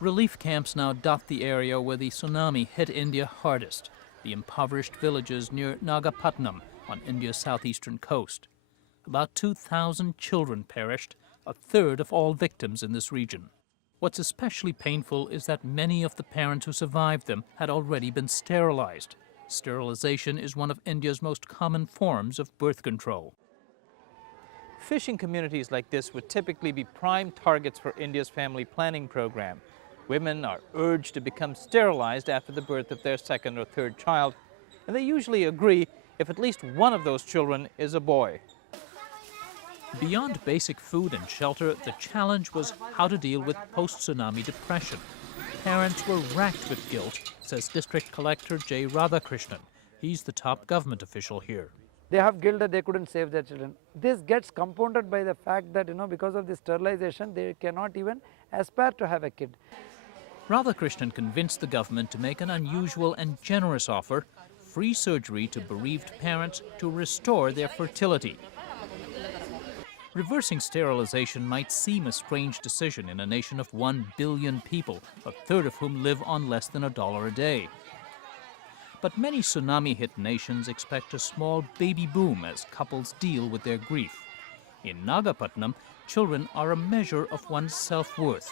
Relief camps now dot the area where the tsunami hit India hardest, the impoverished villages near Nagapatnam on India's southeastern coast. About 2,000 children perished, a third of all victims in this region. What's especially painful is that many of the parents who survived them had already been sterilized. Sterilization is one of India's most common forms of birth control. Fishing communities like this would typically be prime targets for India's family planning program. Women are urged to become sterilized after the birth of their second or third child, and they usually agree if at least one of those children is a boy. Beyond basic food and shelter, the challenge was how to deal with post-tsunami depression. Parents were racked with guilt, says District Collector J. Radhakrishnan. He's the top government official here. They have guilt that they couldn't save their children. This gets compounded by the fact that, because of the sterilization, they cannot even aspire to have a kid. Radhakrishnan convinced the government to make an unusual and generous offer, free surgery to bereaved parents to restore their fertility. Reversing sterilization might seem a strange decision in a nation of 1 billion people, a third of whom live on less than $1 a day. But many tsunami-hit nations expect a small baby boom as couples deal with their grief. In Nagapatnam, children are a measure of one's self-worth.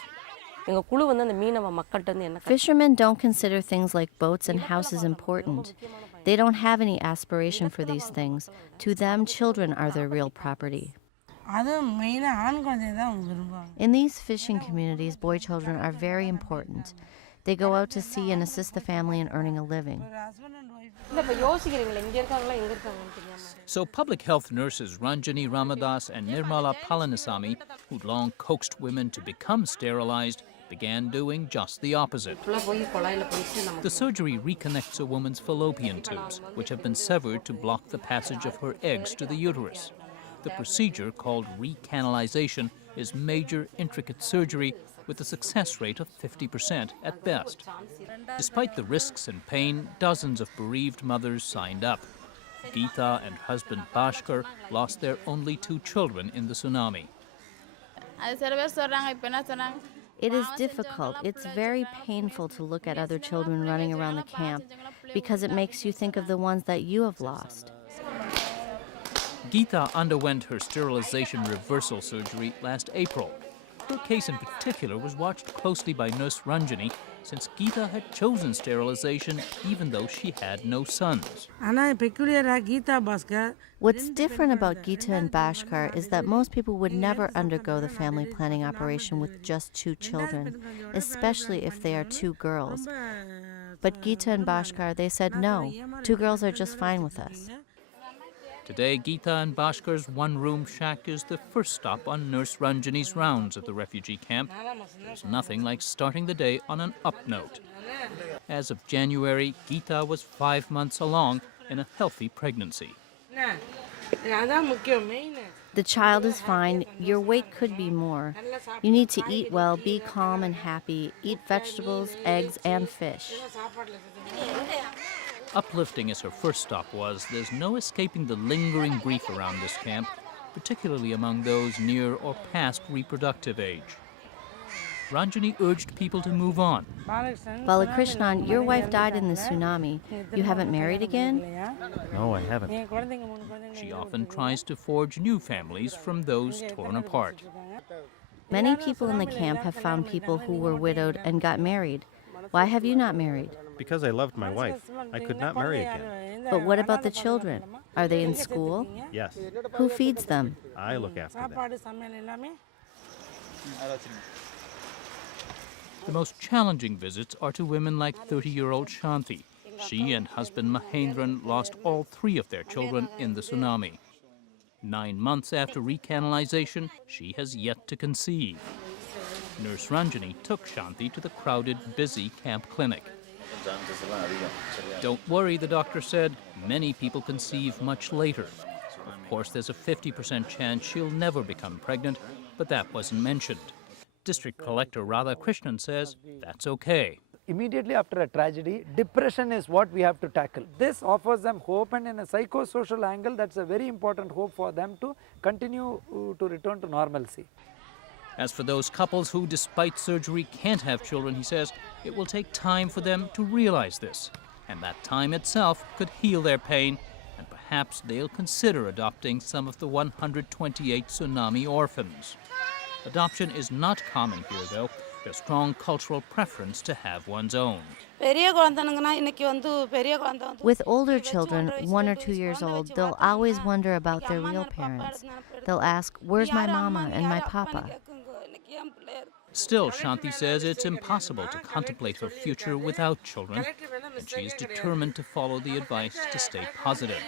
Fishermen don't consider things like boats and houses important. They don't have any aspiration for these things. To them, children are their real property. In these fishing communities, boy children are very important. They go out to sea and assist the family in earning a living. So public health nurses Ranjani Ramadas and Nirmala Palanisamy, who'd long coaxed women to become sterilized, began doing just the opposite. The surgery reconnects a woman's fallopian tubes, which have been severed to block the passage of her eggs to the uterus. The procedure, called recanalization, is major, intricate surgery with a success rate of 50% at best. Despite the risks and pain, dozens of bereaved mothers signed up. Geeta and husband Bhaskar lost their only 2 children in the tsunami. It is difficult. It's very painful to look at other children running around the camp because it makes you think of the ones that you have lost. Geeta underwent her sterilization reversal surgery last April. Her case in particular was watched closely by nurse Ranjani since Geeta had chosen sterilization even though she had no sons. What's different about Geeta and Bhaskar is that most people would never undergo the family planning operation with just 2 children, especially if they are 2 girls. But Geeta and Bhaskar, they said no, 2 girls are just fine with us. Today, Geeta and Bhaskar's one-room shack is the first stop on Nurse Ranjani's rounds at the refugee camp. There's nothing like starting the day on an up note. As of January, Geeta was 5 months along in a healthy pregnancy. The child is fine. Your weight could be more. You need to eat well, be calm and happy, eat vegetables, eggs, and fish. Uplifting as her first stop was, there's no escaping the lingering grief around this camp, particularly among those near or past reproductive age. Ranjani urged people to move on. Balakrishnan, your wife died in the tsunami. You haven't married again? No, I haven't. She often tries to forge new families from those torn apart. Many people in the camp have found people who were widowed and got married. Why have you not married? Because I loved my wife. I could not marry again. But what about the children? Are they in school? Yes. Who feeds them? I look after them. The most challenging visits are to women like 30-year-old Shanti. She and husband Mahendran lost all 3 of their children in the tsunami. 9 months after recanalization, she has yet to conceive. Nurse Ranjani took Shanti to the crowded, busy camp clinic. Don't worry, the doctor said, many people conceive much later. Of course, there's a 50% chance she'll never become pregnant, but that wasn't mentioned. District Collector Radhakrishnan says that's okay. Immediately after a tragedy, depression is what we have to tackle. This offers them hope, and in a psychosocial angle, that's a very important hope for them to continue to return to normalcy. As for those couples who, despite surgery, can't have children, he says it will take time for them to realize this. And that time itself could heal their pain, and perhaps they'll consider adopting some of the 128 Tsunami orphans. Adoption is not common here, though. There's strong cultural preference to have one's own. With older children, 1 or 2 years old, they'll always wonder about their real parents. They'll ask, "Where's my mama and my papa?" Still, Shanti says it's impossible to contemplate her future without children, and she is determined to follow the advice to stay positive.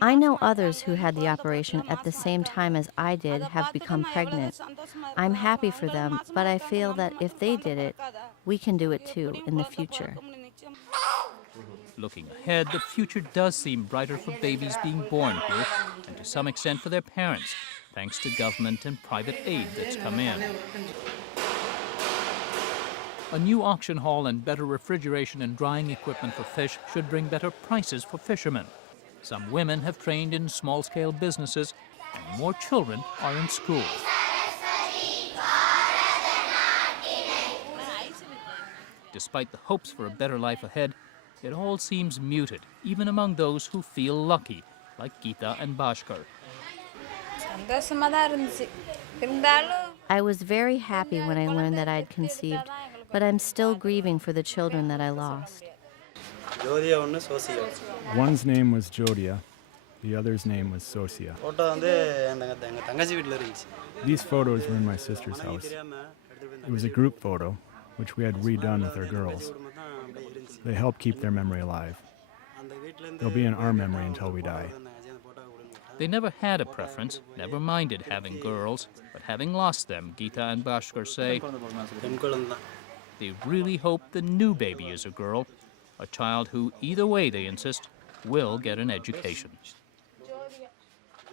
I know others who had the operation at the same time as I did have become pregnant. I'm happy for them, but I feel that if they did it, we can do it too in the future. Looking ahead, the future does seem brighter for babies being born here, and to some extent for their parents, thanks to government and private aid that's come in. A new auction hall and better refrigeration and drying equipment for fish should bring better prices for fishermen. Some women have trained in small-scale businesses, and more children are in school. Despite the hopes for a better life ahead, it all seems muted, even among those who feel lucky, like Geeta and Bhaskar. I was very happy when I learned that I'd conceived, but I'm still grieving for the children that I lost. One's name was Jodia, the other's name was Sosia. These photos were in my sister's house. It was a group photo, which we had redone with our girls. They help keep their memory alive. They'll be in our memory until we die. They never had a preference, never minded having girls, but having lost them, Geeta and Bhaskar say, they really hope the new baby is a girl, a child who, either way they insist, will get an education.